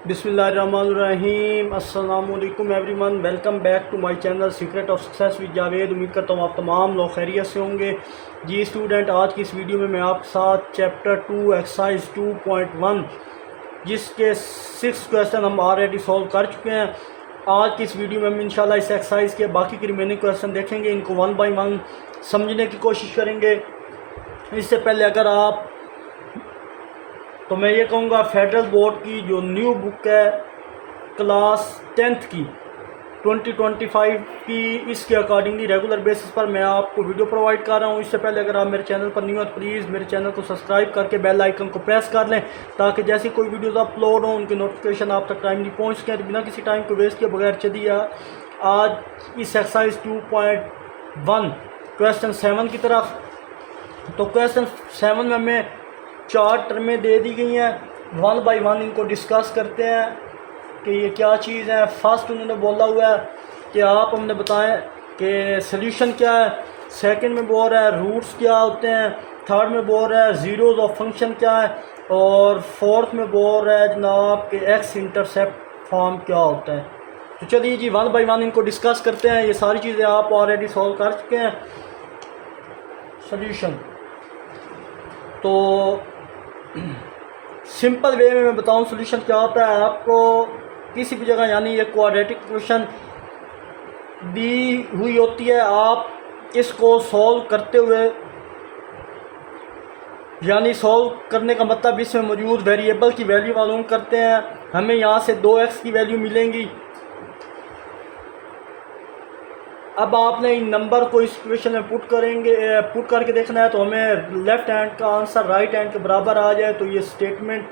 बिस्मिल्लाहिर्रहमानिर्रहीम। अस्सलाम वालेकुम everyone, welcome back to my channel secret of success with Javed. उम्मीद करता हूँ आप तमाम लोग खैरियत से होंगे। जी स्टूडेंट, आज की इस वीडियो में मैं आपके साथ चैप्टर 2 एक्सरसाइज 2.1 जिसके 6 क्वेश्चन हम ऑलरेडी सॉल्व कर चुके हैं। आज की इस वीडियो में हम इंशाल्लाह इस एक्सरसाइज के बाकी के रिमेनिंग क्वेश्चन देखेंगे, इनको वन बाई वन समझने की कोशिश करेंगे। इससे पहले अगर आप तो मैं ये कहूँगा फेडरल बोर्ड की जो न्यू बुक है क्लास 10th की 2025 की, इसके अकॉर्डिंगली रेगुलर बेसिस पर मैं आपको वीडियो प्रोवाइड कर रहा हूँ। इससे पहले अगर आप मेरे चैनल पर न्यू हो तो प्लीज़ मेरे चैनल को सब्सक्राइब करके बेल आइकन को प्रेस कर लें ताकि जैसी कोई वीडियोस अपलोड हो उनकी नोटिफिकेशन आप तक टाइमली पहुँच सकें। तो बिना किसी टाइम को वेस्ट किए बगैर चलिए आज इस एक्सरसाइज 2.1 क्वेश्चन 7 की तरफ। तो क्वेश्चन 7 में हमें 4 टर्में दे दी गई हैं, वन बाई वन इनको डिस्कस करते हैं कि ये क्या चीज़ है। फर्स्ट उन्होंने बोला हुआ है कि आप हमने बताएं कि सल्यूशन क्या है। सेकंड में बोल रहा है रूट्स क्या होते हैं। थर्ड में बोल रहा है ज़ीरोज़ ऑफ फंक्शन क्या है। और फोर्थ में बोल रहा है जनाब कि एक्स इंटरसेप्ट फॉर्म क्या होता है। तो चलिए जी वन बाई वन इनको डिस्कस करते हैं। ये सारी चीज़ें आप ऑलरेडी सॉल्व कर चुके हैं। सल्यूशन तो सिंपल वे में मैं बताऊं सॉल्यूशन क्या होता है। आपको किसी भी जगह यानी ये क्वाड्रेटिक इक्वेशन दी हुई होती है, आप इसको सॉल्व करते हुए यानी सॉल्व करने का मतलब इसमें मौजूद वेरिएबल की वैल्यू मालूम करते हैं। हमें यहाँ से 2x की वैल्यू मिलेंगी। अब आपने इन नंबर को इस इक्वेशन में पुट करके देखना है। तो हमें लेफ्ट हैंड का आंसर राइट हैंड के बराबर आ जाए तो ये स्टेटमेंट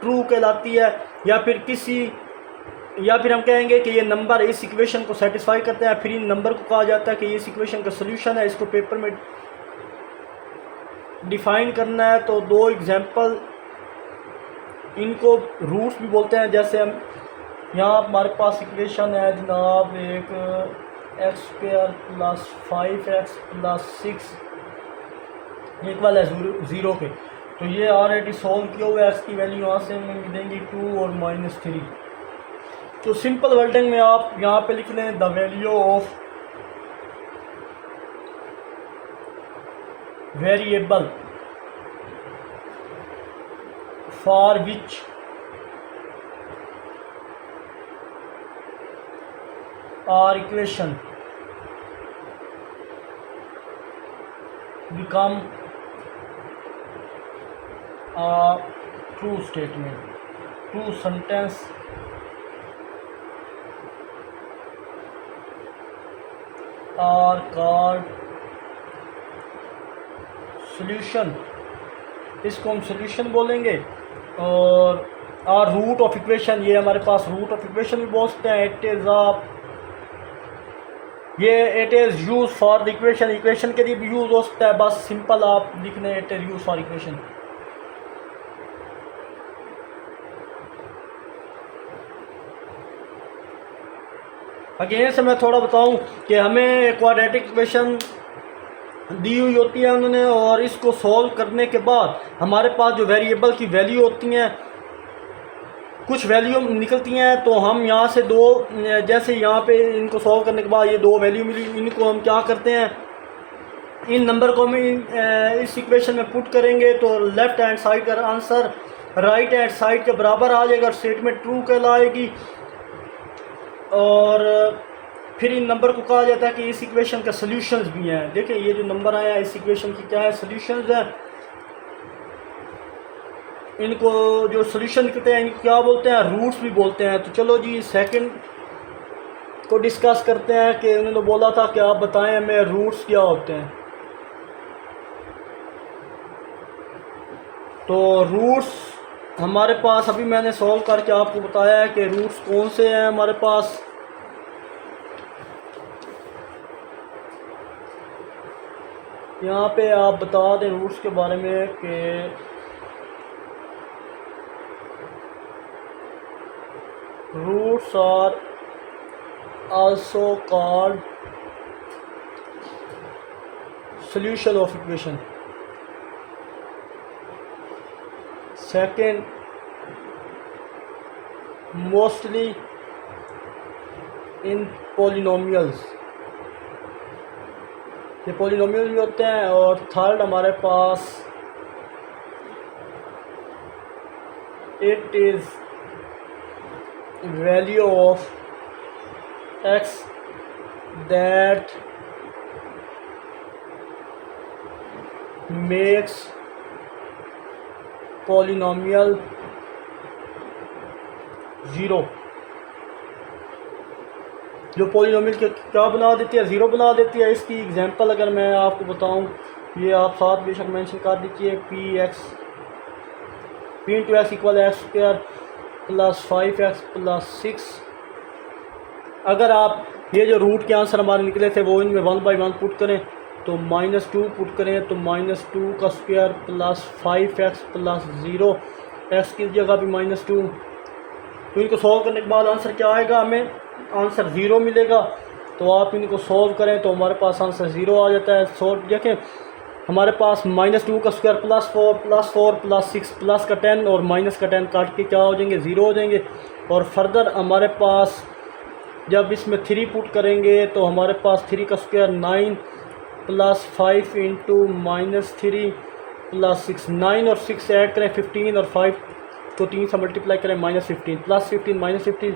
ट्रू कहलाती है। या फिर हम कहेंगे कि ये नंबर इस इक्वेशन को सेटिस्फाई करते हैं। फिर इन नंबर को कहा जाता है कि ये इस इक्वेशन का सोल्यूशन है। इसको पेपर में डिफाइन करना है। तो दो एग्जांपल, इनको रूट्स भी बोलते हैं। जैसे हम यहाँ हमारे पास इक्वेशन है जनाब एक x² + 5x + 6 इक्वल है 0 के। तो ये ऑलरेडी सॉल्व किया हुआ है। x की वैल्यू यहाँ से हमें मिलेंगी 2 और -3। तो सिंपल वर्डिंग में आप यहाँ पे लिख लें the value of variable for which our equation become a true statement, true sentence are called solution। इसको हम solution बोलेंगे। और our root of equation, ये हमारे पास root of equation भी बोल सकते हैं। It is use for the equation के लिए भी यूज़ हो सकता है। बस सिंपल आप लिख लें it is use for equation. Again से मैं थोड़ा बताऊं कि हमें क्वाड्रेटिक इक्वेशन दी हुई होती है उन्होंने, और इसको सॉल्व करने के बाद हमारे पास जो वेरिएबल की वैल्यू होती हैं, कुछ वैल्यू निकलती हैं। तो हम यहाँ से दो, जैसे यहाँ पे इनको सॉल्व करने के बाद ये दो वैल्यू मिली, इनको हम क्या करते हैं, इन नंबर को हम इस इक्वेशन में पुट करेंगे तो लेफ्ट हैंड साइड का आंसर राइट हैंड साइड के बराबर आ जाएगा। स्टेटमेंट ट्रू कहलाएगी। और फिर इन नंबर को कहा जाता है कि इस इक्वेशन के सॉल्यूशंस भी हैं। देखिए ये जो नंबर आया इस इक्वेशन की क्या है, सॉल्यूशंस हैं। इनको जो सॉल्यूशन निकलते हैं इनको क्या बोलते हैं, रूट्स भी बोलते हैं। तो चलो जी सेकंड को डिस्कस करते हैं कि उन्होंने बोला था कि आप बताएं हमें रूट्स क्या होते हैं। तो रूट्स हमारे पास अभी मैंने सॉल्व करके आपको बताया है कि रूट्स कौन से हैं हमारे पास। यहाँ पे आप बता दें रूट्स के बारे में कि roots are also called solution of equation. Second, mostly in polynomials, ये पोलिनोमियल भी होते हैं। और थर्ड हमारे पास it is value of X that makes polynomial zero, जो पोलिनोमियल के क्या बना देती है, ज़ीरो बना देती है। इसकी एग्जांपल अगर मैं आपको बताऊं, ये आप साथ बेशक मेंशन कर दीजिए, P into x equal x square plus 5x plus 6। अगर आप ये जो रूट के आंसर हमारे निकले थे वो इनमें 1 बाई 1 पुट करें तो -2 पुट करें तो -2 का square plus 5x plus 0, x की जगह भी -2। तो इनको सॉल्व करने के बाद आंसर क्या आएगा, हमें आंसर 0 मिलेगा। तो आप इनको सॉल्व करें तो हमारे पास आंसर 0 आ जाता है। सॉल्व देखें, हमारे पास -2 का स्क्वायर प्लस 4 प्लस 6 प्लस का 10 और माइनस का 10 काट के क्या हो जाएंगे, 0 हो जाएंगे। और फर्दर हमारे पास जब इसमें 3 पुट करेंगे तो हमारे पास 3 का स्क्वायर 9 प्लस 5 इंटू -3 प्लस 6, 9 और 6 ऐड करें 15 और 5 को 3 से मल्टीप्लाई करें -15 प्लस 15 -15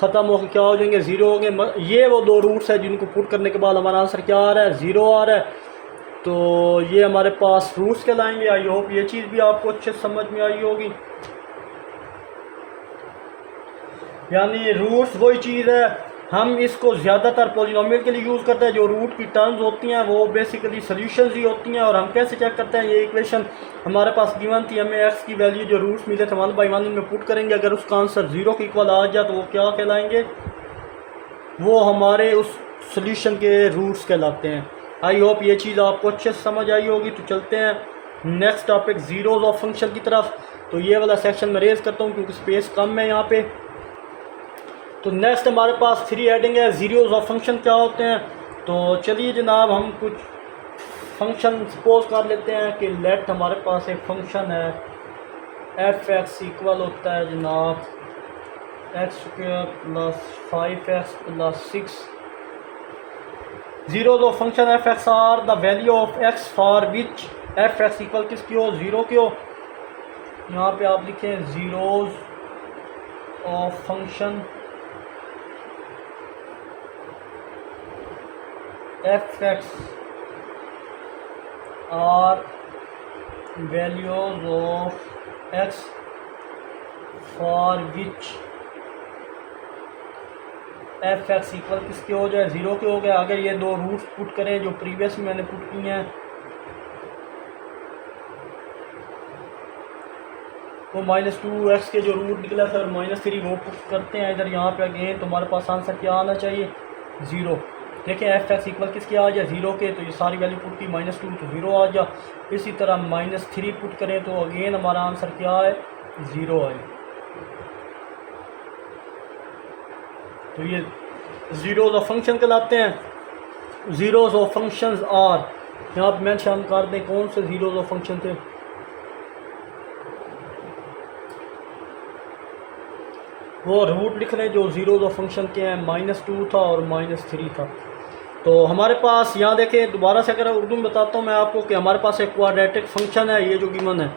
ख़त्म हो क्या हो जाएंगे, 0 हो गए। ये वो दो रूट्स है जिनको पुट करने के बाद हमारा आंसर क्या आ रहा है, 0 आ रहा है। तो ये हमारे पास रूट्स कहलाएंगे। आई होप ये चीज़ भी आपको अच्छे समझ में आई होगी। यानी रूट्स वही चीज़ है, हम इसको ज़्यादातर पॉलिनोमियल के लिए यूज़ करते हैं। जो रूट की टर्म्स होती हैं वो बेसिकली सॉल्यूशंस ही होती हैं। और हम कैसे चेक करते हैं, ये इक्वेशन हमारे पास गिवन थी, हमें एक्स की वैल्यू जो रूट्स मिले थे 1 बाई 1 में पुट करेंगे। अगर उसका आंसर 0 के इक्वल आ जाए तो वो क्या कहलाएंगे, वो हमारे उस सोल्यूशन के रूट्स कहलाते हैं। आई होप ये चीज़ आपको अच्छे से समझ आई होगी। तो चलते हैं next topic, zeros of function की तरफ। तो ये वाला सेक्शन मैं रेज करता हूँ क्योंकि स्पेस कम है यहाँ पे। तो नेक्स्ट हमारे पास 3 हेडिंग है, ज़ीरोज़ ऑफ फंक्शन क्या होते हैं। तो चलिए जनाब, हम कुछ फंक्शन सपोज कर लेते हैं कि लेट हमारे पास एक फंक्शन है एफ एक्स इक्वल होता है जनाब x square plus 5x plus 6। Zeros of function f x are the value of x for which f x equal किसकी हो, 0 की हो। यहाँ पे आप लिखें zeros of function f x are values of x for which f x equal किसके हो जाए, 0 के हो गए। अगर ये दो रूट्स पुट करें जो प्रीवियस में मैंने पुट किए हैं वो -2x के जो रूट निकला था और -3 वो पुट करते हैं इधर यहाँ पे अगेन, तो हमारे पास आंसर क्या आना चाहिए, 0। देखें एफ एक्स इक्वल किसके आ जाए, 0 के। तो ये सारी वैल्यू पुट की -2 तो 0 आ जा। इसी तरह -3 पुट करें तो अगेन हमारा आंसर क्या है, 0 आए। तो ये ज़ीरोज़ ऑफ फंक्शन कहलाते हैं। ज़ीरोज़ ऑफ फंक्शंस आर, यहाँ पर मेंशन कर दें कौन से ज़ीरोज़ ऑफ फंक्शन थे। वो रूट लिख रहे हैं जो ज़ीरोज़ ऑफ फंक्शन के हैं, -2 था और -3 था। तो हमारे पास यहाँ देखें, दोबारा से अगर उर्दू में बताता हूँ मैं आपको कि हमारे पास एक क्वाड्रेटिक फंक्शन है, ये जो गिवन है,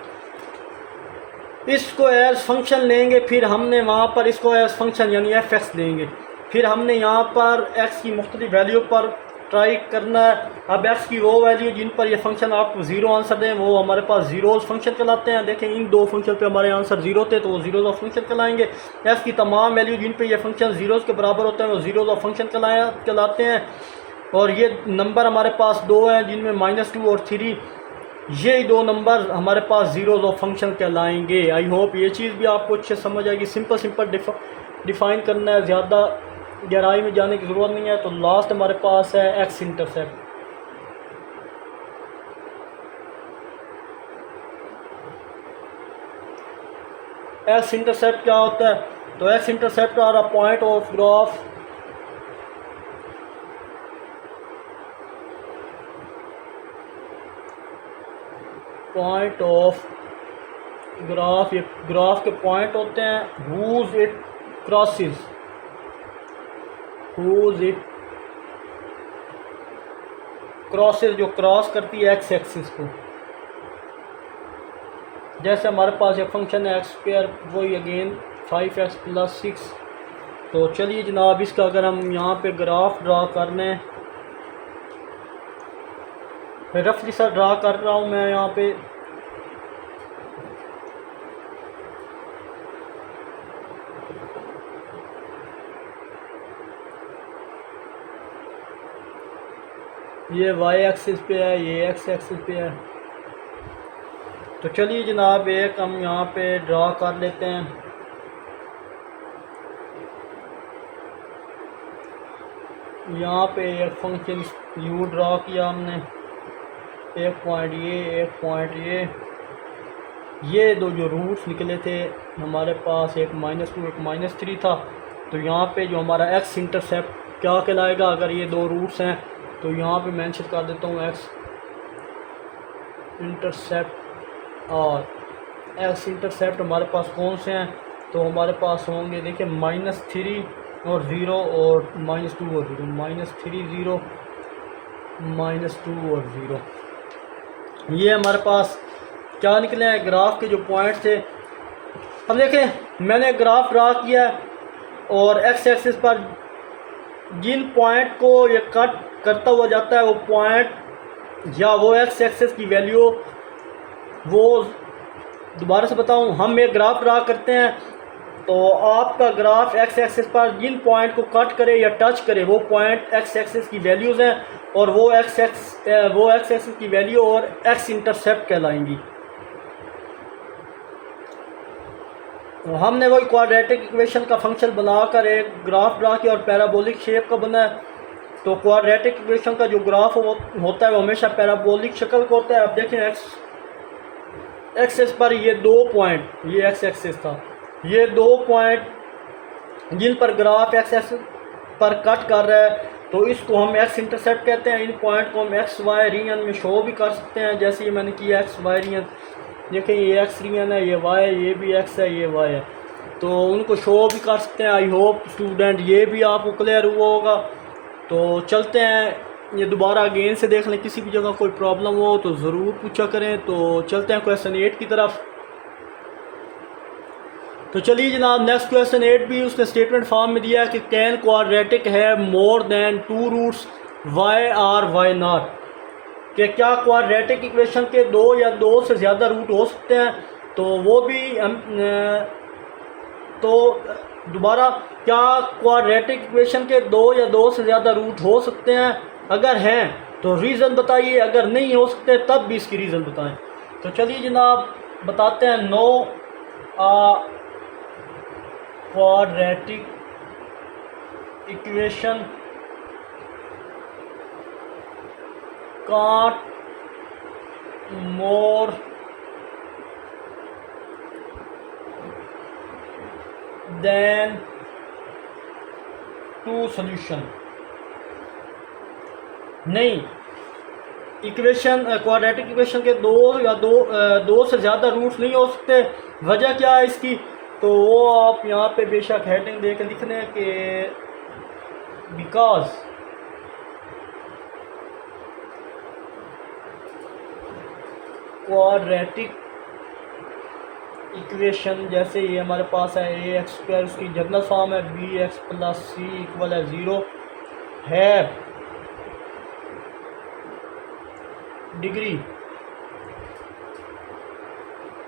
इसको एज फंक्शन लेंगे, फिर हमने वहाँ पर इसको एज फंक्शन यानी एफ एक्स लेंगे, फिर हमने यहाँ पर एक्स की मुख्तलिफ वैल्यू पर ट्राई करना है। अब एक्स की वो वैल्यू जिन पर ये फंक्शन आपको 0 आंसर दें वो हमारे पास ज़ीरोज़ फंक्शन कहलाते हैं। देखें इन दो फंक्शन पे हमारे आंसर 0 थे तो वो ज़ीरोज़ ऑफ फंक्शन कहलाएंगे। एक्स की तमाम वैल्यू जिन पे ये फंक्शन ज़ीरोज़ के बराबर होते हैं वो ज़ीरोज़ ऑफ फंक्शन कहलाते हैं। और ये नंबर हमारे पास दो हैं जिनमें -2 और 3, ये दो नंबर हमारे पास ज़ीरोज़ ऑफ फंक्शन कहलाएंगे। आई होप ये चीज़ भी आपको अच्छे समझ आएगी। सिंपल डिफ़ाइन करना है, ज़्यादा गहराई में जाने की ज़रूरत नहीं है। तो लास्ट हमारे पास है एक्स इंटरसेप्ट। एक्स इंटरसेप्ट क्या होता है, तो x intercept are a point of graph ये ग्राफ के पॉइंट होते हैं, whose crosses whose it crosses, जो क्रॉस करती है एक्स एक्सिस को। जैसे हमारे पास एक फंक्शन है एक्स स्क्वायर, वही अगेन 5x + 6। तो चलिए जनाब, इसका अगर हम यहाँ पे ग्राफ ड्रा कर लें, रफली सा ड्रा कर रहा हूँ मैं यहाँ पे। ये y एक्सिस पे है, ये x एक्सिस पे है। तो चलिए जनाब, एक हम यहाँ पे ड्रा कर लेते हैं। यहाँ पे एक फंक्शन u ड्रा किया हमने, एक पॉइंट ये दो जो रूट्स निकले थे हमारे पास, एक -2 एक -3 था। तो यहाँ पे जो हमारा x इंटरसेप्ट क्या कहलाएगा, अगर ये दो रूट्स हैं तो यहाँ पे मेंशन कर देता हूँ x इंटरसेप्ट। और x इंटरसेप्ट हमारे पास कौन से हैं, तो हमारे पास होंगे, देखिए -3 और 0 और -2 और 0, -3 0 -2 और 0। ये हमारे पास क्या निकले हैं ग्राफ के जो पॉइंट थे। अब देखें, मैंने ग्राफ ड्रा किया और x एक्सिस पर जिन पॉइंट को ये कट करता हुआ जाता है वो पॉइंट या वो x एक्सिस की वैल्यू, वो दोबारा से बताऊं, हम एक ग्राफ ड्रा करते हैं तो आपका ग्राफ x एक्सिस पर जिन पॉइंट को कट करे या टच करे वो पॉइंट x एक्सिस की वैल्यूज़ हैं, और वो x एक्सिस की वैल्यू और x इंटरसेप्ट कहलाएंगी। तो हमने वही क्वाड्रेटिक इक्वेशन का फंक्शन बनाकर एक ग्राफ ड्रा किया और पैराबोलिक शेप का बना है। तो क्वाड्रेटिक इक्वेशन का जो ग्राफ होता है वो हमेशा पैराबोलिक शक्ल का होता है। अब देखें, x एक्सिस पर ये दो पॉइंट, ये x एक्सिस था, ये दो पॉइंट जिन पर ग्राफ x एक्सिस पर कट कर रहा है, तो इसको हम x इंटरसेप्ट कहते हैं। इन पॉइंट को हम x y रीजन में शो भी कर सकते हैं, जैसे ये मैंने किया x y रीजन। देखें, ये x रीजन है, ये y, ये भी x है, ये y है, तो उनको शो भी कर सकते हैं। आई होप स्टूडेंट ये भी आपको क्लियर हुआ होगा। तो चलते हैं, ये दोबारा अगेन से देख लें, किसी भी जगह कोई प्रॉब्लम हो तो ज़रूर पूछा करें। तो चलते हैं क्वेश्चन 8 की तरफ। तो चलिए जनाब, नेक्स्ट क्वेश्चन 8 भी उसने स्टेटमेंट फॉर्म में दिया है कि कैन क्वाड्रेटिक है मोर देन 2 रूट्स y और y नॉट, कि क्या क्वाड्रेटिक इक्वेशन के दो या दो से ज़्यादा रूट हो सकते हैं। तो वो भी तो दोबारा, क्या क्वाड्रेटिक इक्वेशन के दो या दो से ज़्यादा रूट हो सकते हैं, अगर हैं तो रीज़न बताइए, अगर नहीं हो सकते तब भी इसकी रीज़न बताएं। तो चलिए जनाब बताते हैं। No quadratic equation can't more than 2 solution. नहीं, इक्वेशन क्वाड्रेटिक इक्वेशन के दो से ज़्यादा रूट्स नहीं हो सकते। वजह क्या है इसकी, तो वो आप यहाँ पे बेशक हेडिंग दे के लिख लें कि बिकॉज क्वाड्रेटिक इक्वेशन, जैसे ये हमारे पास है ax², उसकी जनरल फॉर्म है bx + c = 0, है degree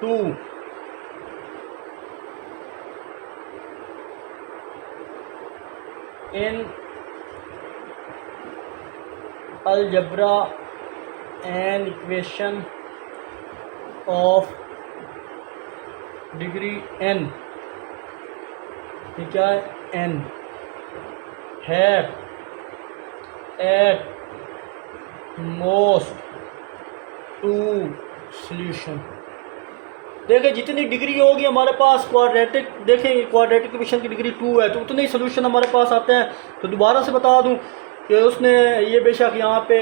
2 in algebra and equation of degree n, ये क्या है, n है एट मोस्ट 2 सॉल्यूशन। देखिए, जितनी डिग्री होगी हमारे पास क्वाड्रेटिक, देखें क्वाड्रेटिक इक्वेशन की डिग्री 2 है तो उतने ही सोल्यूशन हमारे पास आते हैं। तो दोबारा से बता दूं कि उसने ये बेशक यहाँ पे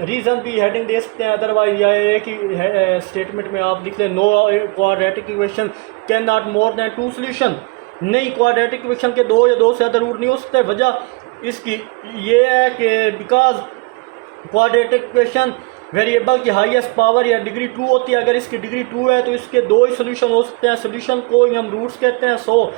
रीज़न भी हेडिंग दे सकते हैं, अदरवाइज या एक ही स्टेटमेंट में आप लिख लें no quadratic equation can not more than 2 solution. नहीं, क्वाड्रेटिक इक्वेशन के दो या दो से ज़्यादा रूट नहीं हो सकते। वजह इसकी ये है कि बिकॉज क्वाड्रेटिक इक्वेशन वेरिएबल की हाईएस्ट पावर या डिग्री 2 होती है। अगर इसकी डिग्री 2 है तो इसके दो ही सोल्यूशन हो सकते हैं, सोल्यूशन को ही हम रूट्स कहते हैं। सो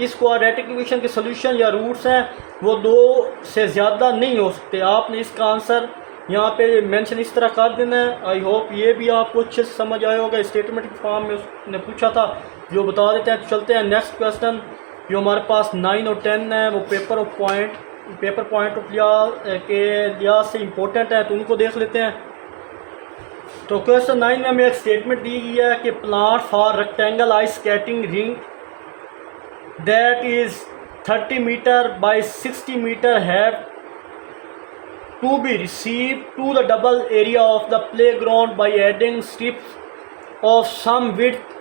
इस क्वाड्रेटिक इक्वेशन के सोल्यूशन या रूट्स हैं वो दो से ज़्यादा नहीं हो सकते। आपने इसका आंसर यहाँ पे मेंशन इस तरह कर देना है। आई होप ये भी आपको अच्छे से समझ आया होगा। स्टेटमेंट के फॉर्म में उसने पूछा था जो बता देते हैं। चलते हैं नेक्स्ट क्वेश्चन जो हमारे पास 9 और 10 है, वो पेपर पॉइंट ऑफ के लिहाज से इम्पोर्टेंट है, तो उनको देख लेते हैं। तो क्वेश्चन 9 में हमें एक स्टेटमेंट दी गई है कि plan for rectangle ice skating rink that is 30 metre by 60 metre have to be received to the double area of the playground by adding strips of some width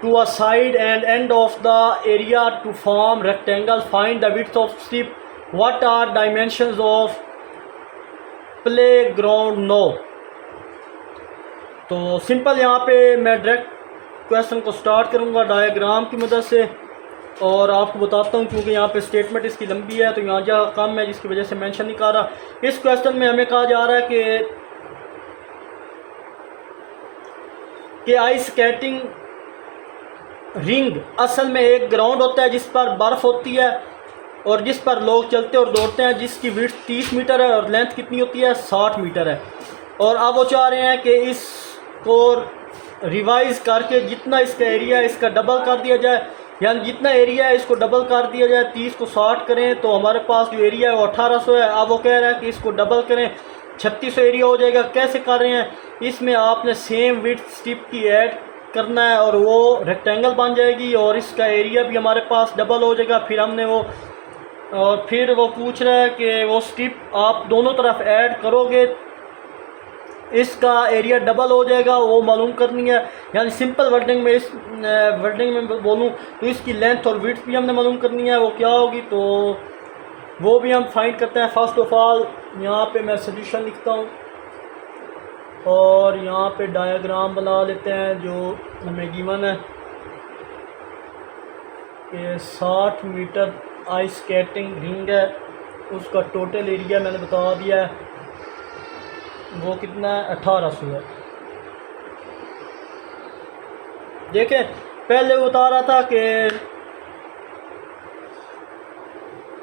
to a side and end of the area to form rectangle. Find the width of strip. What are dimensions of playground? No. तो simple यहाँ पे मैं direct question को start करूँगा diagram की मदद से और आपको बताता हूँ, क्योंकि यहाँ पे स्टेटमेंट इसकी लंबी है तो यहाँ जगह कम है जिसकी वजह से मेंशन नहीं कर रहा। इस क्वेश्चन में हमें कहा जा रहा है कि आइस स्केटिंग रिंग असल में एक ग्राउंड होता है जिस पर बर्फ़ होती है और जिस पर लोग चलते और दौड़ते हैं, जिसकी विड्थ 30 मीटर है और लेंथ कितनी होती है 60 मीटर है। और अब वो चाह रहे हैं कि इसको रिवाइज़ करके जितना इसका एरिया है इसका डबल कर दिया जाए, यानी जितना एरिया है इसको डबल कर दिया जाए। 30 को 60 करें तो हमारे पास जो एरिया है वो 1800 है। अब वो कह रहा है कि इसको डबल करें 3600 एरिया हो जाएगा। कैसे कर रहे हैं? इसमें आपने सेम विड्थ स्ट्रिप की ऐड करना है और वो रेक्टेंगल बन जाएगी और इसका एरिया भी हमारे पास डबल हो जाएगा। फिर वो पूछ रहा है कि वो स्ट्रिप आप दोनों तरफ ऐड करोगे इसका एरिया डबल हो जाएगा, वो मालूम करनी है। यानी सिंपल वर्डिंग में बोलूँ तो इसकी लेंथ और विड्थ भी हमने मालूम करनी है, वो क्या होगी तो वो भी हम फाइंड करते हैं। फर्स्ट ऑफ ऑल यहाँ पे मैं सोल्यूशन लिखता हूँ और यहाँ पे डायग्राम बना लेते हैं जो हमें गिवन है कि 60 मीटर आइस स्केटिंग रिंग है, उसका टोटल एरिया मैंने बता दिया है, वो कितना है 1800 है। देखें पहले वो बता रहा था कि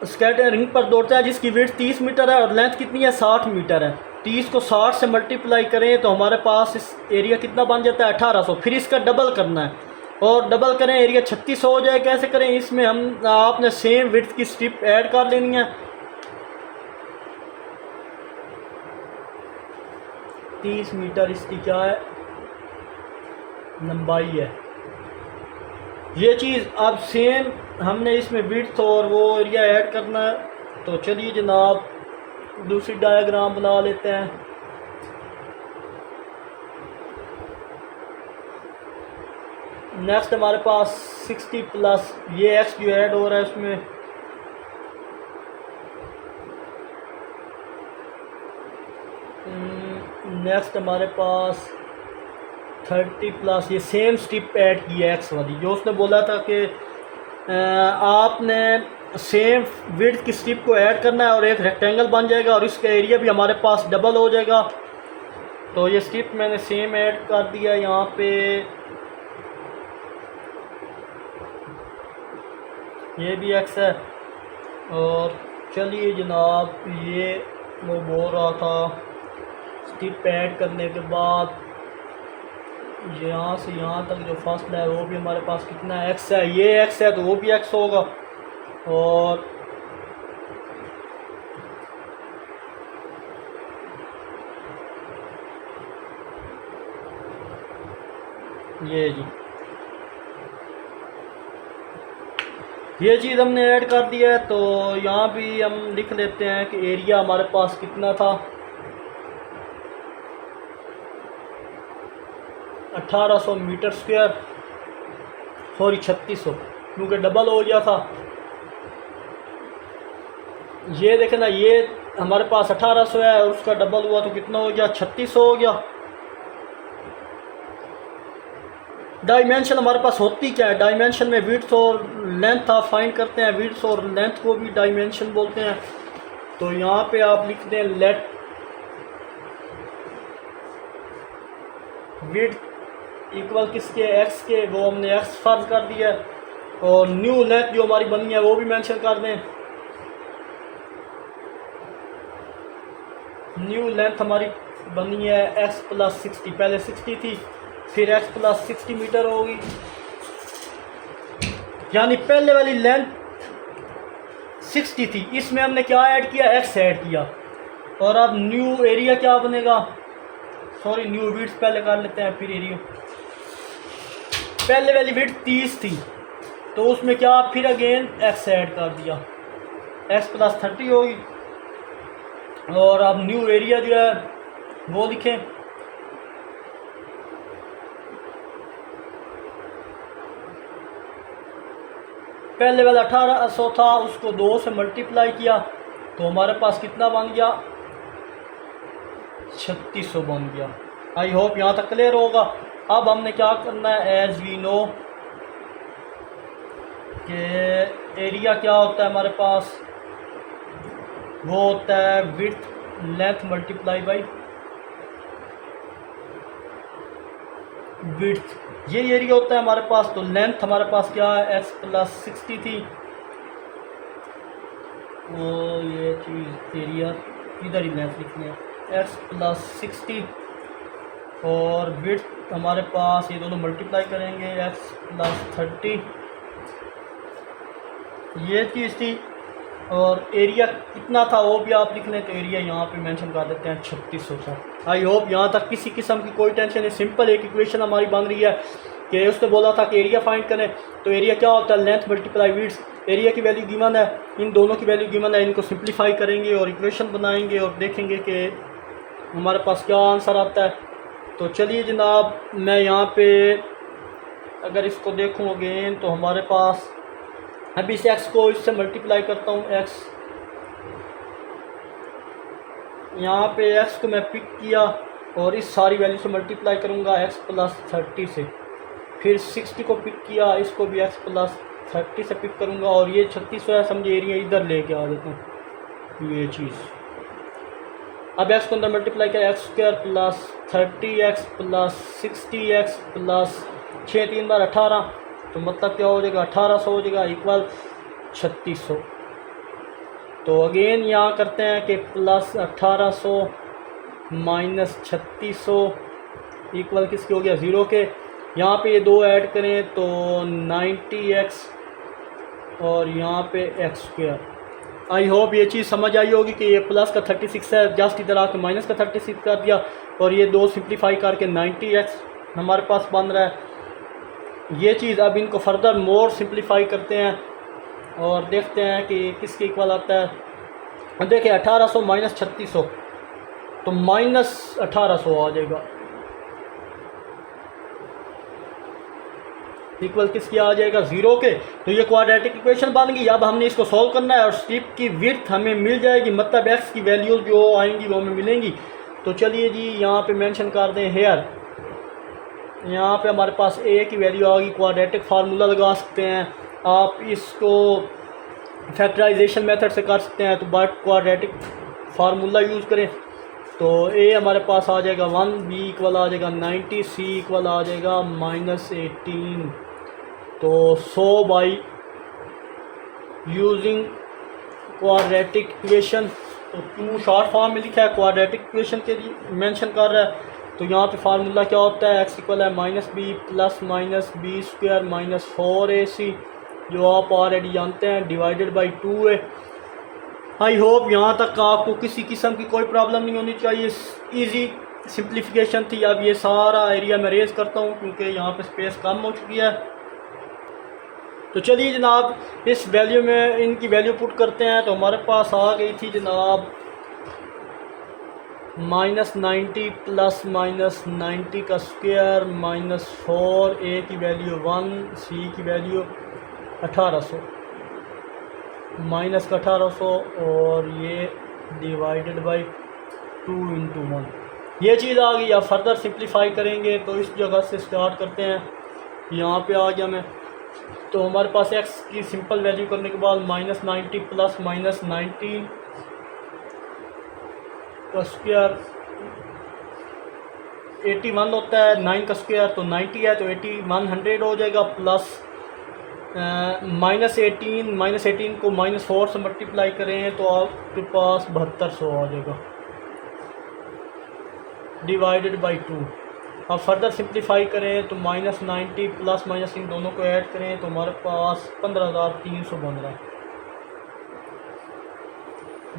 स्केटिंग रिंग पर दौड़ता है जिसकी विड्थ 30 मीटर है और लेंथ कितनी है 60 मीटर है। 30 को 60 से मल्टीप्लाई करें तो हमारे पास इस एरिया कितना बन जाता है 1800। फिर इसका डबल करना है और डबल करें एरिया 3600 हो जाए। कैसे करें? इसमें हम आपने सेम विड्थ की स्ट्रिप ऐड कर लेनी है। 30 मीटर इसकी क्या है लंबाई है। ये चीज़ अब सेम हमने इसमें विड्थ और वो एरिया ऐड करना है। तो चलिए जनाब दूसरी डायग्राम बना लेते हैं। नेक्स्ट हमारे पास 60 प्लस ये एक्स जो ऐड हो रहा है उसमें नेक्स्ट हमारे पास 30 प्लस ये सेम स्ट्रिप ऐड की है एक्स वाली, जो उसने बोला था कि आपने सेम विड्थ की स्ट्रिप को ऐड करना है और एक रेक्टेंगल बन जाएगा और इसका एरिया भी हमारे पास डबल हो जाएगा। तो ये स्ट्रिप मैंने सेम ऐड कर दिया यहाँ पे। ये भी एक्स है और चलिए जनाब ये वो बोल रहा था स्ट्रिप ऐड करने के बाद यहाँ से यहाँ तक जो फासला है वो भी हमारे पास कितना एक्स है। ये एक्स है तो वो भी एक्स होगा और ये चीज़ हमने ऐड कर दिया है। तो यहाँ भी हम लिख लेते हैं कि एरिया हमारे पास कितना था 1800 मीटर स्क्वायर, सॉरी 3600 क्योंकि डबल हो गया था। ये देखें ना ये हमारे पास 1800 है और उसका डबल हुआ तो कितना हो गया 3600 हो गया। डायमेंशन हमारे पास होती क्या है, डायमेंशन में विड्थ और लेंथ आप फाइंड करते हैं, विड्थ और लेंथ को भी डायमेंशन बोलते हैं। तो यहाँ पे आप लिखते हैं लेट विड्थ इक्वल किसके, एक्स के, वो हमने एक्स फर्ज कर दिया है, और न्यू लेंथ जो हमारी बनी है वो भी मेंशन कर दें। न्यू लेंथ हमारी बनी है एक्स प्लस 60, पहले 60 थी, फिर एक्स प्लस 60 मीटर होगी, यानी पहले वाली लेंथ 60 थी, इसमें हमने क्या ऐड किया, एक्स ऐड किया। और अब न्यू एरिया क्या बनेगा, सॉरी न्यू विड्थ पहले कर लेते हैं फिर एरिया। पहले वाली विड्थ 30 थी, तो उसमें क्या फिर अगेन एक्स ऐड कर दिया, एक्स प्लस 30 होगी। और अब न्यू एरिया जो है वो लिखें, पहले वाला 1800 था, उसको 2 से मल्टीप्लाई किया तो हमारे पास कितना बन गया, 3600 बन गया। आई होप यहाँ तक क्लियर होगा। अब हमने क्या करना है, एज वी नो कि एरिया क्या होता है हमारे पास, वो होता है width length multiply by width, ये एरिया होता है हमारे पास। तो लेंथ हमारे पास क्या है, एक्स प्लस 60 थी, वो ये चीज़ एरिया इधर ही लेंथ लिखनी है, एक्स प्लस 60, और विड्थ हमारे पास ये दोनों मल्टीप्लाई करेंगे, एक्स प्लस 30, ये चीज़ थी। और एरिया कितना था वो भी आप लिख लें, तो एरिया यहाँ पे मेंशन कर देते हैं 3600 था। आई होप यहाँ तक किसी किस्म की कोई टेंशन नहीं, सिंपल एक इक्वेशन हमारी बन रही है कि उसने बोला था कि एरिया फाइंड करें, तो एरिया क्या होता है, लेंथ मल्टीप्लाई विड्थ, एरिया की वैल्यू गिवन है, इन दोनों की वैल्यू गिवन है, इनको सिंप्लीफाई करेंगे और इक्वेशन बनाएंगे और देखेंगे कि हमारे पास क्या आंसर आता है। तो चलिए जनाब, मैं यहाँ पे अगर इसको देखूँ अगेन, तो हमारे पास अभी इस एक्स को इससे मल्टीप्लाई करता हूँ, एक्स यहाँ पे एक्स को मैं पिक किया और इस सारी वैल्यू से मल्टीप्लाई करूँगा एक्स प्लस 30 से, फिर 60 को पिक किया, इसको भी एक्स प्लस 30 से पिक करूँगा, और ये 3600 है, समझे एरिया इधर लेके आ देता हूँ ये चीज़। अब एक्स को अंदर मल्टीप्लाई किया, x square plus 30 x plus 60 x plus 6 3 बार 18, तो मतलब क्या हो जाएगा, 1800 हो जाएगा इक्वल 3600। तो अगेन यहाँ करते हैं कि प्लस 1800 माइनस 3600 इक्वल किसके हो गया, 0 के। यहाँ पे ये दो ऐड करें तो 90x और यहाँ पे एक्स स्क्वायर। आई होप ये चीज़ समझ आई होगी कि ये प्लस का 36 है, जस्ट इधर आके माइनस का 36 कर दिया, और ये दो सिंप्लीफाई करके 90x हमारे पास बन रहा है ये चीज़। अब इनको फर्दर मोर सिंप्लीफाई करते हैं और देखते हैं कि किसके इक्वल आता है। देखिए 1800 माइनस 3600, तो माइनस 1800 आ जाएगा, इक्वल किसकी आ जाएगा, 0 के। तो ये क्वाड्रेटिक इक्वेशन बन गई। अब हमने इसको सॉल्व करना है और स्ट्रिप की विड्थ हमें मिल जाएगी, मतलब एक्स की वैल्यूज जो आएंगी वो हमें मिलेंगी। तो चलिए जी यहाँ पे मेंशन कर दें हेयर, यहाँ पे हमारे पास ए की वैल्यू आ गई। क्वाड्रेटिक फार्मूला लगा सकते हैं आप, इसको फैक्टराइजेशन मेथड से कर सकते हैं, तो बट क्वाड्रेटिक फार्मूला यूज़ करें। तो ए हमारे पास आ जाएगा 1, बी इक्वल आ जाएगा 90, सी इक्वल आ जाएगा -18। तो 100 बाई यूजिंग क्वाड्रेटिक इक्वेशन, तो 2 शॉर्ट फॉर्म में लिखा है, क्वाड्रेटिक इक्वेशन के लिए मेंशन कर रहा है। तो यहाँ पे फार्मूला क्या होता है, एक्स इक्वल है -b plus minus b square minus 4ac, जो आप ऑलरेडी जानते हैं, divided by 2a। I hope यहाँ तक आपको किसी किस्म की कोई प्रॉब्लम नहीं होनी चाहिए, इजी सिंप्लीफिकेशन थी। अब ये सारा एरिया मैं रेज करता हूँ क्योंकि यहाँ पे स्पेस कम हो चुकी है। तो चलिए जनाब, इस वैल्यू में इनकी वैल्यू पुट करते हैं। तो हमारे पास आ गई थी जनाब -90 प्लस -90 का स्क्वायर -4, ए की वैल्यू 1, सी की वैल्यू 1800 माइनस का 1800, और ये डिवाइडेड बाई 2 × 1, ये चीज़ आ गई। अब फर्दर सिंप्लीफाई करेंगे, तो इस जगह से स्टार्ट करते हैं। यहाँ पे आ गया मैं। तो हमारे पास एक्स की सिंपल वैल्यू करने के बाद -90 प्लस -90 का स्क्वायर 81 होता है, 9 का स्क्वायर तो 90 है, तो 81 100 हो जाएगा, प्लस -18 को -4 से मल्टीप्लाई करें तो आपके पास 7200 आ जाएगा, डिवाइडेड बाई 2। अब फर्दर सिंप्लीफाई करें तो -90 प्लस माइनस इन दोनों को ऐड करें तो हमारे पास 15300 बन रहा है,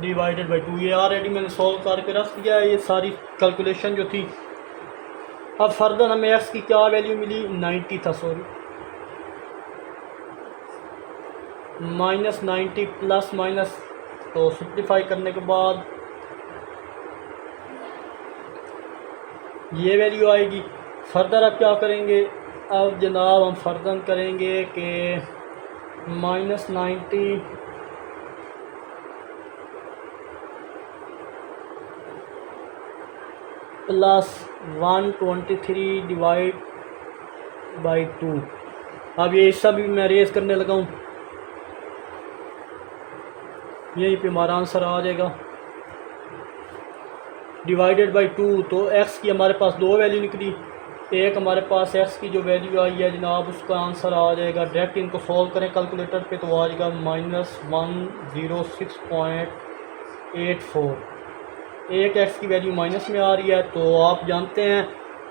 डिवाइडेड बाई 2। ये ऑलरेडी मैंने सॉल्व करके रख दिया है, ये सारी कैलकुलेशन जो थी। अब फर्दर हमें एक्स की क्या वैल्यू मिली, 90 था, सॉरी, -90 प्लस माइनस, तो सिंप्लीफाई करने के बाद ये वैल्यू आएगी। फर्दर अब क्या करेंगे, अब जनाब हम फर्दर करेंगे कि -90 प्लस 123 डिवाइड बाई 2। अब ये सब भी मैं रेज करने लगा हूँ, यहीं पे हमारा आंसर आ जाएगा, डिवाइडेड बाई 2। तो x की हमारे पास दो वैल्यू निकली, एक हमारे पास x की जो वैल्यू आई है जनाब उसका आंसर आ जाएगा, डायरेक्ट इनको सॉल्व करें कैलकुलेटर पे तो आ जाएगा -106.84। एक x की वैल्यू माइनस में आ रही है, तो आप जानते हैं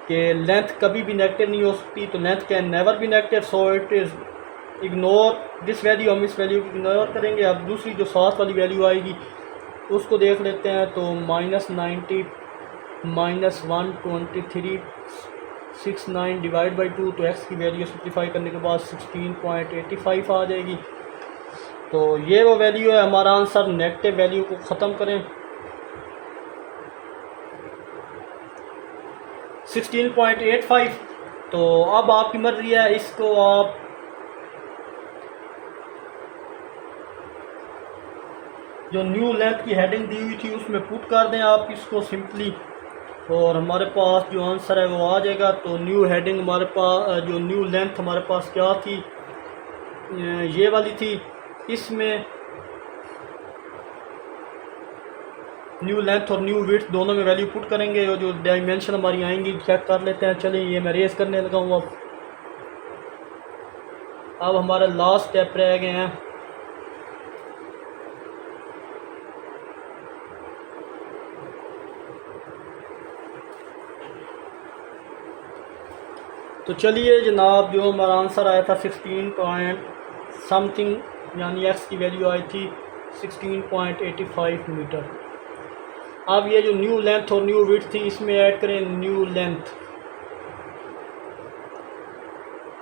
कि लेंथ कभी भी नेगेटिव नहीं हो सकती, तो length can never be negative, so it is ignore this value, हम इस वैल्यू को इग्नोर करेंगे। अब दूसरी जो साथ वाली वैल्यू आएगी उसको देख लेते हैं, तो -90 -12369 डिवाइड बाई 2, तो x की वैल्यू सिंप्लीफाई करने के बाद 16.85 आ जाएगी। तो ये वो वैल्यू है, हमारा आंसर। नेगेटिव वैल्यू को ख़त्म करें, 16.85। तो अब आपकी मर्जी है, इसको आप जो न्यू लेंथ की हेडिंग दी हुई थी उसमें पुट कर दें आप इसको सिंपली, और हमारे पास जो आंसर है वो आ जाएगा। तो न्यू हेडिंग हमारे पास, जो न्यू लेंथ हमारे पास क्या थी, ये वाली थी। इसमें न्यू लेंथ और न्यू विड्थ दोनों में वैल्यू पुट करेंगे और जो डायमेंशन हमारी आएंगी चेक कर लेते हैं। चलिए ये मैं रेस करने लगा हूँ। अब हमारा लास्ट स्टेप रह गए हैं, तो चलिए जनाब जो हमारा आंसर आया था 16 पॉइंट समथिंग, यानी एक्स की वैल्यू आई थी 16.85 मीटर। अब ये जो न्यू लेंथ और न्यू विड्थ थी इसमें ऐड करें न्यू लेंथ,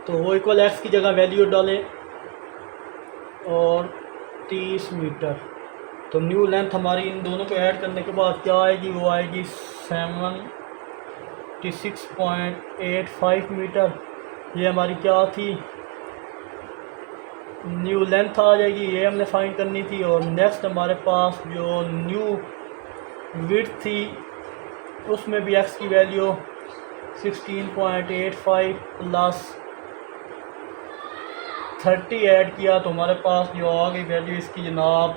तो वो इक्वल एक्स की जगह वैल्यू डालें और 30 मीटर। तो न्यू लेंथ हमारी इन दोनों को ऐड करने के बाद क्या आएगी, वो आएगी 76.85 मीटर। ये हमारी क्या थी, न्यू लेंथ आ जाएगी, ये हमने फाइंड करनी थी। और नेक्स्ट हमारे पास जो न्यू विड्थ थी उसमें भी एक्स की वैल्यू 16.85 प्लस 30 ऐड किया, तो हमारे पास जो आ गई वैल्यू इसकी जनाब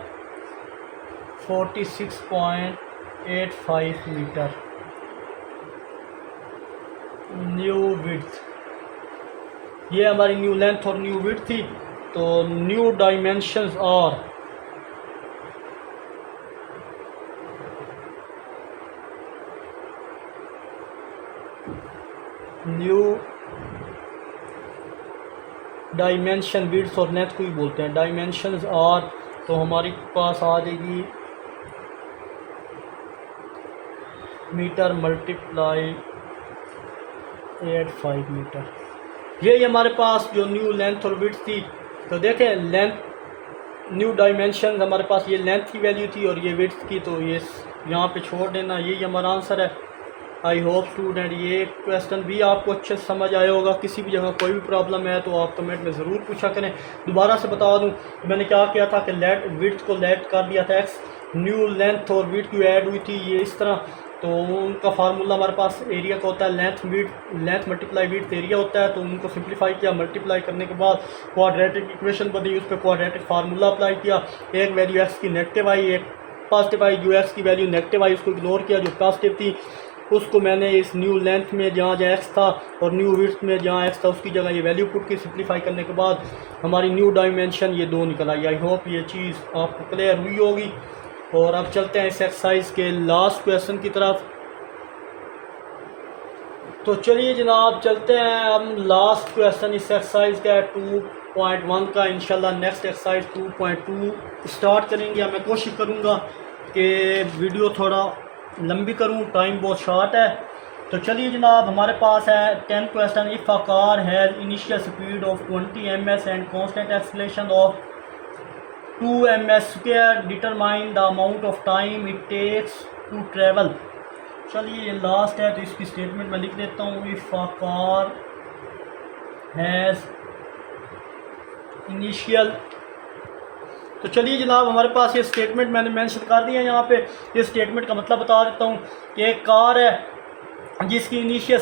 46.85 मीटर न्यू विड्थ। ये हमारी न्यू लेंथ और न्यू विड्थ थी। तो न्यू डायमेंशंस और न्यू डायमेंशन, विड्थ और लेंथ को ही बोलते हैं डायमेंशंस और, तो हमारे पास आ जाएगी मीटर मल्टीप्लाई 85 मीटर। ये हमारे पास जो न्यू लेंथ और विड्थ थी। तो देखें लेंथ न्यू डायमेंशन हमारे पास ये लेंथ की वैल्यू थी और ये विड्थ की, तो ये यहाँ पे छोड़ देना, यही हमारा आंसर है। आई होप स्टूडेंट ये क्वेश्चन भी आपको अच्छे से समझ आया होगा। किसी भी जगह कोई भी प्रॉब्लम है तो आप कमेंट में ज़रूर पूछा करें। दोबारा से बता दूं मैंने क्या किया था कि विड्थ को लेट कर दिया था एक्स, न्यू लेंथ और विड्थ की ऐड हुई थी ये इस तरह, तो उनका फार्मूला हमारे पास एरिया का होता है लेंथ मल्टीप्लाई विड्थ एरिया होता है। तो उनको सिंप्लीफाई किया, मल्टीप्लाई करने के बाद क्वाड्रेटिक इक्वेशन बनी, उस पर क्वाड्रेटिक फार्मूला अप्लाई किया। एक वैल्यू एक्स की नेगेटिव आई, एक पॉजिटिव आई। जो एक्स की वैल्यू नेगेटिव आई उसको इग्नोर किया, जो पॉजिटिव थी उसको मैंने इस न्यू लेंथ में जहाँ एक्स था और न्यू विड्थ में जहाँ एक्स था उसकी जगह ये वैल्यू पुट की। सिंप्लीफाई करने के बाद हमारी न्यू डायमेंशन ये 2 निकल आई। आई होप ये चीज़ आपको क्लियर हुई होगी। और अब चलते हैं इस एक्सरसाइज के लास्ट क्वेश्चन की तरफ। तो चलिए जनाब चलते हैं हम लास्ट क्वेश्चन इस एक्सरसाइज का 2.1 का। इंशाल्लाह नेक्स्ट एक्सरसाइज 2.2 स्टार्ट करेंगे। मैं कोशिश करूँगा कि वीडियो थोड़ा लंबी करूँ, टाइम बहुत शॉर्ट है। तो चलिए जनाब हमारे पास है 10 question. If a car has initial speed of 20 ms and constant acceleration of 2 ms square, determine the amount of time it takes to travel. चलिए ये लास्ट है तो इसकी स्टेटमेंट मैं लिख देता हूँ। If a car has initial, तो चलिए जनाब हमारे पास ये स्टेटमेंट मैंने मेंशन कर दिया है यहाँ पे। ये स्टेटमेंट का मतलब बता देता हूँ कि एक कार है जिसकी इनिशियल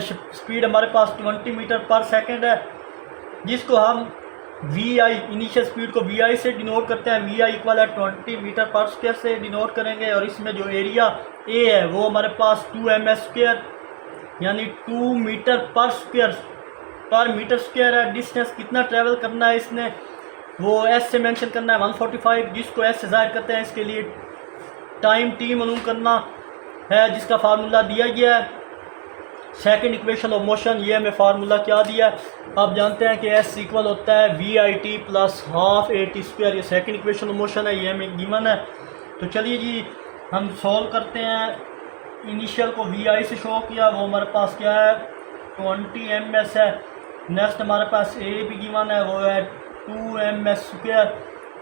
स्पीड हमारे पास 20 मीटर पर सेकंड है, जिसको हम वी आई, इनिशियल स्पीड को वी आई से डिनोट करते हैं। वी आई इक्वल है 20 मीटर पर स्क्वायर से डिनोट करेंगे। और इसमें जो एरिया ए है वो हमारे पास 2 ms स्क्वायर यानी 2 मीटर पर स्क्वायर पर मीटर स्क्वायर है। डिस्टेंस कितना ट्रैवल करना है इसने वो एस से मेंशन करना है 145, जिसको एस से ज़ाहिर करते हैं। इसके लिए टाइम टी मालूम करना है जिसका फार्मूला दिया गया है। सेकंड इक्वेशन ऑफ मोशन, ये हमें फार्मूला क्या दिया है आप जानते हैं कि एस इक्वल होता है v i t plus half a t square. ये सेकंड इक्वेशन ऑफ मोशन है, ये हमें गिवन है। तो चलिए जी हम सॉल्व करते हैं। इनिशियल को वी आई से शो किया, वो हमारे पास क्या है 20 ms है। नेक्स्ट हमारे पास ए भी गिवन है, वो है 2 ms स्क्वायर।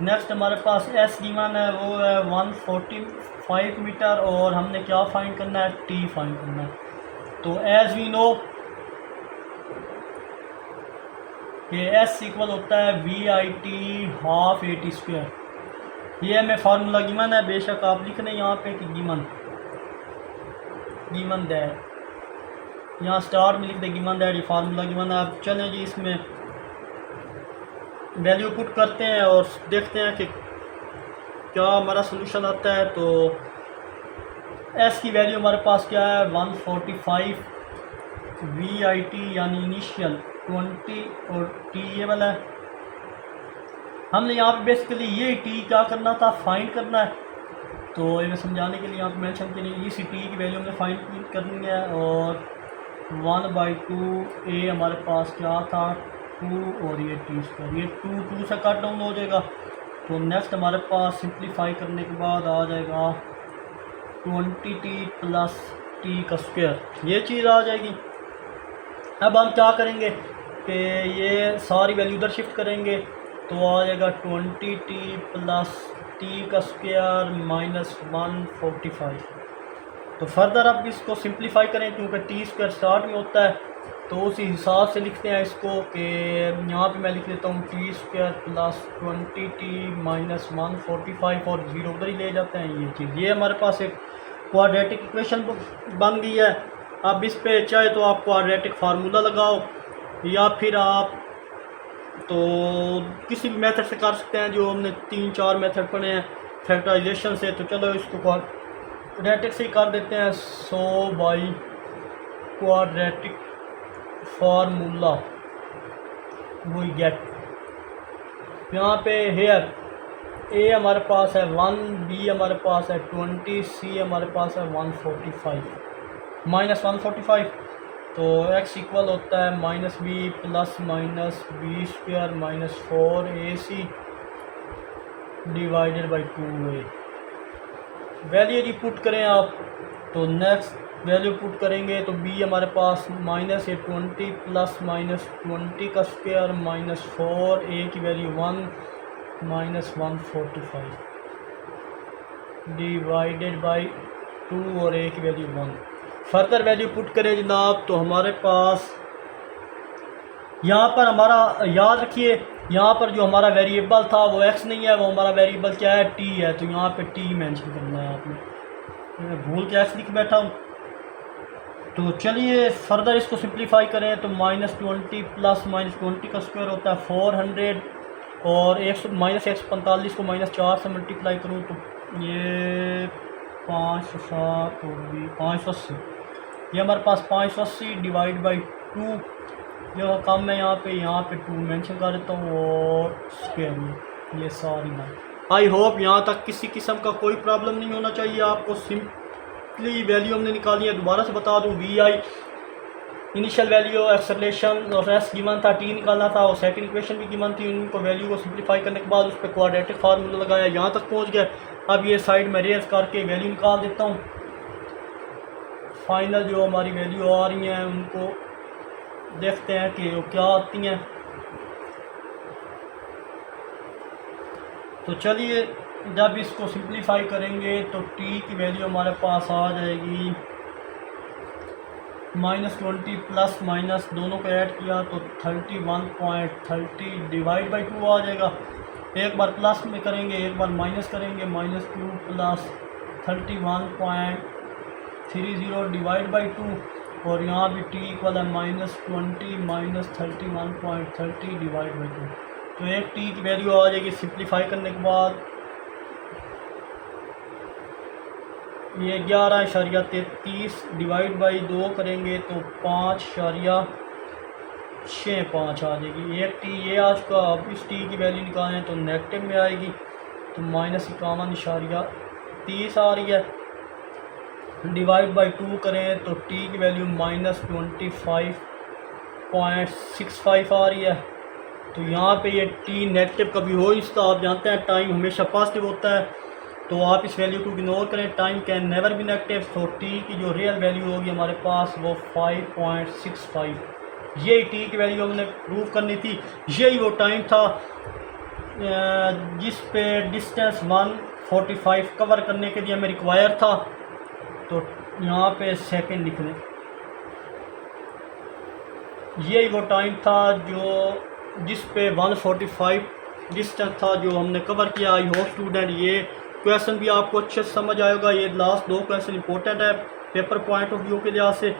नेक्स्ट हमारे पास एस गिवन है, वो है 145 मीटर। और हमने क्या फाइंड करना है, टी फाइंड करना है। तो एज वी नो कि एस इक्वल होता है v i t half a t square. ये हमें फार्मूला गिवन है, बेशक आप लिख लें यहाँ पे कि गिवन दैट, यहाँ स्टार में लिख दे गिवन दैट, ये फार्मूला गिवन है। अब चलें जी इसमें वैल्यू पुट करते हैं और देखते हैं कि क्या हमारा सोल्यूशन आता है। तो एस की वैल्यू हमारे पास क्या है 145, वी आई टी यानी इनिशियल 20 और टी ये वाला है। हमने यहाँ पे बेसिकली ये टी क्या करना था, फाइंड करना है। तो ये समझाने के लिए यहाँ पे मेंशन के लिए इसी टी की वैल्यू हमें फाइंड करनी है। और 1/2 ए हमारे पास क्या था 2 और ये टी स्क्वायर, ये 2 से कट डाउन हो जाएगा। तो नेक्स्ट हमारे पास सिंप्लीफाई करने के बाद आ जाएगा 20t प्लस टी का स्क्वायर, ये चीज़ आ जाएगी। अब हम क्या करेंगे कि ये सारी वैल्यू उधर शिफ्ट करेंगे तो आ जाएगा 20t प्लस टी का स्क्वायर माइनस 145। तो फर्दर अब इसको सिंप्लीफाई करें क्योंकि टी स्क्वायर स्टार्ट में होता है, तो उसी हिसाब से लिखते हैं इसको कि यहाँ पे मैं लिख लेता हूँ T square plus 20t minus 145 और 0 उधर ही ले जाते हैं। ये चीज़ ये हमारे पास एक क्वाड्रेटिक इक्वेशन बन गई है। अब इस पे चाहे तो आप क्वाड्रेटिक फार्मूला लगाओ या फिर आप तो किसी भी मेथड से कर सकते हैं, जो हमने 3-4 मेथड पढ़े हैं फैक्टराइजेशन से। तो चलो इसको क्वाड्रेटिक से ही कर देते हैं। 100 by quadratic formula we get, यहाँ पे हेयर ए हमारे पास है 1, बी हमारे पास है 20, सी हमारे पास है 145 माइनस 145। तो x इक्वल होता है minus b plus minus b square minus 4ac divided by 2a। Value यदि पुट करें आप तो नेक्स्ट वैल्यू पुट करेंगे तो b हमारे पास माइनस 20 प्लस माइनस 20 का स्क्वायर माइनस 4a की वैल्यू 1 माइनस 145 डिवाइडेड बाई 2 और a की वैल्यू 1। फर्दर वैल्यू पुट करें जनाब तो हमारे पास यहाँ पर हमारा याद रखिए यहाँ पर जो हमारा वेरिएबल था वो x नहीं है, वो हमारा वेरिएबल क्या है t है। तो यहाँ पे t मेंशन करना है आपने। मैं भूल के एक्स लिख बैठा हूँ। तो चलिए फर्दर इसको सिंप्लीफाई करें तो -20 प्लस -20 का स्क्वायर होता है 400 और -145 को -4 से मल्टीप्लाई करूँ तो ये 507 होगी 580। ये हमारे पास 580 डिवाइड बाई 2 जो कम है यहाँ पे 2 मेंशन कर देता हूँ और स्क्वायर में ये सारी ना। आई होप यहाँ तक किसी किस्म का कोई प्रॉब्लम नहीं होना चाहिए आपको। सिंपली वैल्यू हमने निकाली है, दोबारा से बता दूँ v i initial value acceleration और एस गिवन था, टी निकालना था और सेकंड इक्वेशन भी गिवन थी। उनको वैल्यू को सिंप्लीफाई करने के बाद उस पर क्वाड्रेटिक फार्मूला लगाया, यहाँ तक पहुँच गया। अब ये साइड में रेज करके वैल्यू निकाल देता हूँ। फाइनल जो हमारी वैल्यू आ रही हैं उनको देखते हैं कि वो क्या आती हैं। तो चलिए जब इसको सिंप्लीफाई करेंगे तो टी की वैल्यू हमारे पास आ जाएगी -20 प्लस माइनस दोनों को ऐड किया तो 31.30 डिवाइड बाई 2 आ जाएगा। एक बार प्लस में करेंगे एक बार माइनस करेंगे, -2 प्लस 31.30 डिवाइड बाई 2 और यहाँ भी टी इक्वल है -20 माइनस 31.30 डिवाइड बाई 2। तो एक टी की वैल्यू आ जाएगी सिंप्लीफाई करने के बाद ये 11.33 डिवाइड बाई 2 करेंगे तो 5.65 आ जाएगी। एक टी ये आ चुका। अब इस टी की वैल्यू निकालें तो नेगेटिव में आएगी तो -51.30 आ रही है। डिवाइड बाई 2 करें तो टी की वैल्यू -25.65 आ रही है। तो यहाँ पे ये टी नेगेटिव कभी हो नहीं सकता। आप जानते हैं टाइम हमेशा पॉजिटिव होता है, तो आप इस वैल्यू को इग्नोर करें। Time can never be negative. तो टी की जो रियल वैल्यू होगी हमारे पास वो 5.65। यही टी की वैल्यू हमने प्रूव करनी थी। यही वो टाइम था जिस पे डिस्टेंस 145 कवर करने के लिए हमें रिक्वायर था। तो यहाँ पे सेकंड लिख लें। यही वो टाइम था जिस पे 145 डिस्टेंस था जो हमने कवर किया। आई होप स्टूडेंट ये क्वेश्चन भी आपको अच्छे से समझ आएगा। ये लास्ट 2 क्वेश्चन इंपॉर्टेंट है पेपर पॉइंट ऑफ व्यू के लिहाज से।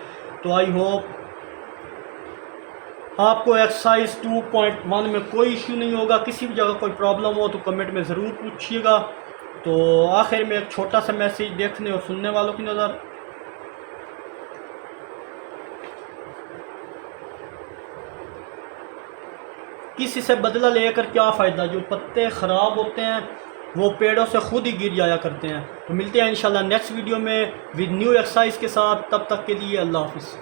तो आई होप आपको एक्सरसाइज 2.1 में कोई इश्यू नहीं होगा। किसी भी जगह कोई प्रॉब्लम हो तो कमेंट में ज़रूर पूछिएगा। तो आखिर में एक छोटा सा मैसेज देखने और सुनने वालों की नज़र। किसी से बदला लेकर क्या फ़ायदा, जो पत्ते ख़राब होते हैं वो पेड़ों से खुद ही गिर जाया करते हैं। तो मिलते हैं इंशाल्लाह नेक्स्ट वीडियो में विद न्यू एक्सरसाइज के साथ। तब तक के लिए अल्लाह हाफिज़।